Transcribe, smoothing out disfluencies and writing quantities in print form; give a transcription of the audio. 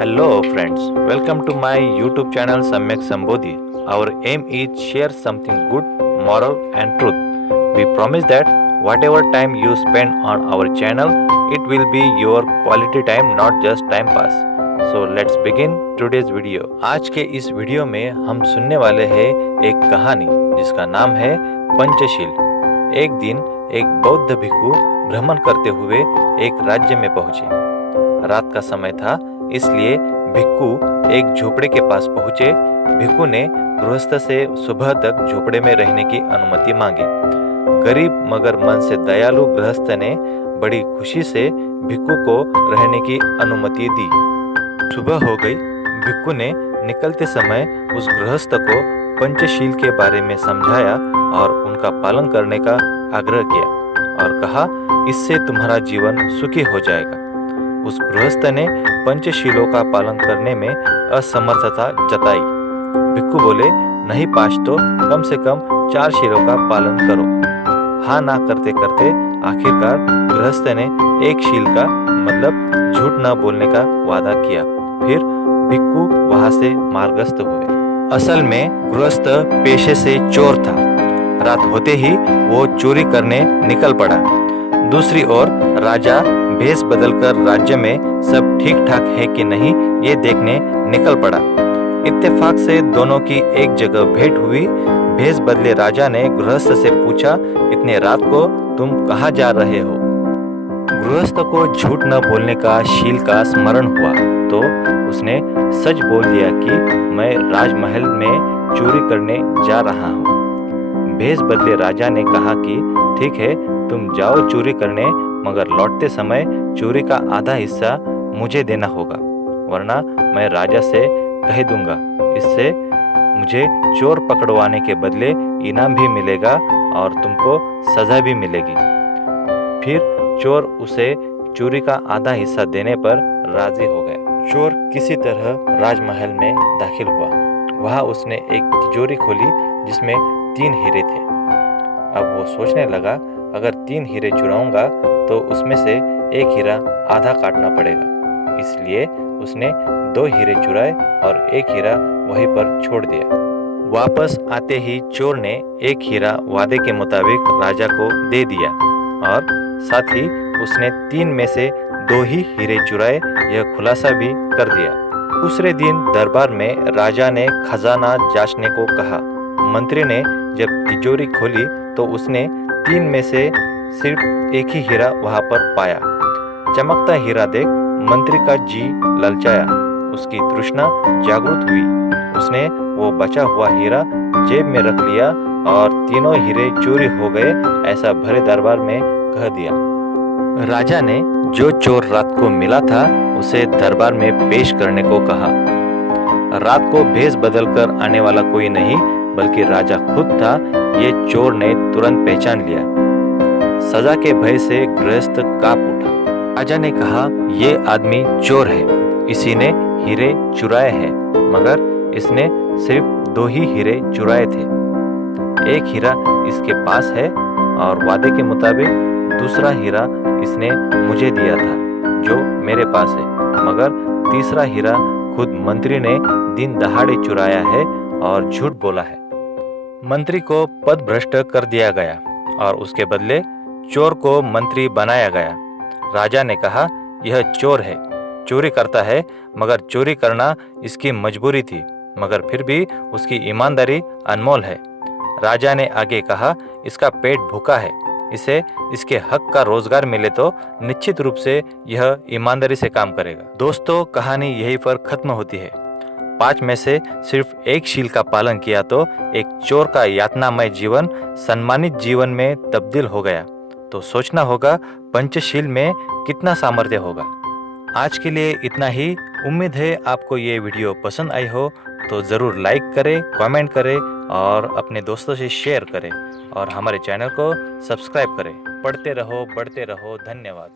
Hello friends, welcome to my YouTube channel Samyak Sambodhi. Our aim is share something good, moral and truth. We promise that whatever time you spend on our channel, it will be your quality time, not just time pass. So let's begin today's video. आज के इस video में हम सुनने वाले हैं एक कहानी जिसका नाम है पंचशील। एक दिन एक बौद्ध भिक्षु भ्रमण करते हुए एक राज्य में पहुंचे। रात का समय था, इसलिए भिक्षु एक झोपड़े के पास पहुंचे। भिक्षु ने गृहस्थ से सुबह तक झोपड़े में रहने की अनुमति मांगी। गरीब मगर मन से दयालु गृहस्थ ने बड़ी खुशी से भिक्षु को रहने की अनुमति दी। सुबह हो गई। भिक्षु ने निकलते समय उस गृहस्थ को पंचशील के बारे में समझाया और उनका पालन करने का आग्रह किया और कहा, इससे तुम्हारा जीवन सुखी हो जाएगा। उस गृहस्थ ने पंचशीलों का पालन करने में असमर्थता जताई। भिक्षु बोले, नहीं पाश तो कम से कम 4 शीलों का पालन करो। हाँ ना करते करते आखिरकार गृहस्थ ने एक शील का मतलब झूठ न बोलने का वादा किया। फिर भिक्षु वहां से मार्गस्थ हुए। असल में गृहस्थ पेशे से चोर था। रात होते ही वो चोरी करने निकल पड़ा। दूसरी ओर राजा भेष बदलकर राज्य में सब ठीक ठाक है कि नहीं ये देखने निकल पड़ा। इत्तेफाक से दोनों की एक जगह भेंट हुई। भेष बदले राजा ने गृहस्थ से पूछा, इतने रात को तुम कहाँ जा रहे हो? गृहस्थ को झूठ न बोलने का शील का स्मरण हुआ तो उसने सच बोल दिया कि मैं राजमहल में चोरी करने जा रहा हूँ। भेष बदले राजा ने कहा कि ठीक है, तुम जाओ चोरी करने, मगर लौटते समय चोरी का आधा हिस्सा मुझे देना होगा, वरना मैं राजा से कह दूंगा। इससे मुझे चोर पकड़वाने के बदले इनाम भी मिलेगा और तुमको सजा भी मिलेगी। फिर चोर उसे चोरी का आधा हिस्सा देने पर राजी हो गया। चोर किसी तरह राजमहल में दाखिल हुआ। वहां उसने एक तिजोरी खोली जिसमें 3 हीरे थे। अब वो सोचने लगा, अगर 3 हीरे चुराऊंगा तो उसमें से एक हीरा आधा काटना पड़ेगा। इसलिए उसने 2 हीरे चुराए और एक हीरा वहीं पर छोड़ दिया। वापस आते ही चोर ने एक हीरा वादे के मुताबिक राजा को दे दिया और साथ ही उसने 3 में से 2 ही हीरे चुराए, यह खुलासा भी कर दिया। दूसरे दिन दरबार में राजा ने खजाना जांचने को कहा। मंत्री ने जब तिजोरी खोली तो उसने 3 में से सिर्फ एक ही हीरा वहां पर पाया। चमकता हीरा देख मंत्री का जी ललचाया। उसकी तृष्णा जागृत हुई। उसने वो बचा हुआ हीरा जेब में रख लिया और तीनों हीरे चोरी हो गए, ऐसा भरे दरबार में कह दिया। राजा ने जो चोर रात को मिला था उसे दरबार में पेश करने को कहा। रात को भेष बदलकर आने वाला कोई नहीं बल्कि राजा खुद था। ये चोर ने तुरंत पहचान लिया। सजा के भय से गृहस्थ कांप उठा। राजा ने कहा, ये आदमी चोर है, इसी ने हीरे चुराए हैं, मगर इसने सिर्फ 2 ही हीरे चुराए थे। एक हीरा इसके पास है और वादे के मुताबिक दूसरा हीरा इसने मुझे दिया था जो मेरे पास है, मगर तीसरा हीरा खुद मंत्री ने दिन दहाड़े चुराया है और झूठ बोला है। मंत्री को पद भ्रष्ट कर दिया गया और उसके बदले चोर को मंत्री बनाया गया। राजा ने कहा, यह चोर है, चोरी करता है, मगर चोरी करना इसकी मजबूरी थी, मगर फिर भी उसकी ईमानदारी अनमोल है। राजा ने आगे कहा, इसका पेट भूखा है, इसे इसके हक का रोजगार मिले तो निश्चित रूप से यह ईमानदारी से काम करेगा। दोस्तों, कहानी यहीं पर खत्म होती है। 5 में से सिर्फ एक शील का पालन किया तो एक चोर का यातनामय जीवन सम्मानित जीवन में तब्दील हो गया। तो सोचना होगा पंचशील में कितना सामर्थ्य होगा। आज के लिए इतना ही। उम्मीद है आपको ये वीडियो पसंद आई हो, तो ज़रूर लाइक करें, कमेंट करें और अपने दोस्तों से शेयर करें और हमारे चैनल को सब्सक्राइब करें। पढ़ते रहो, बढ़ते रहो। धन्यवाद।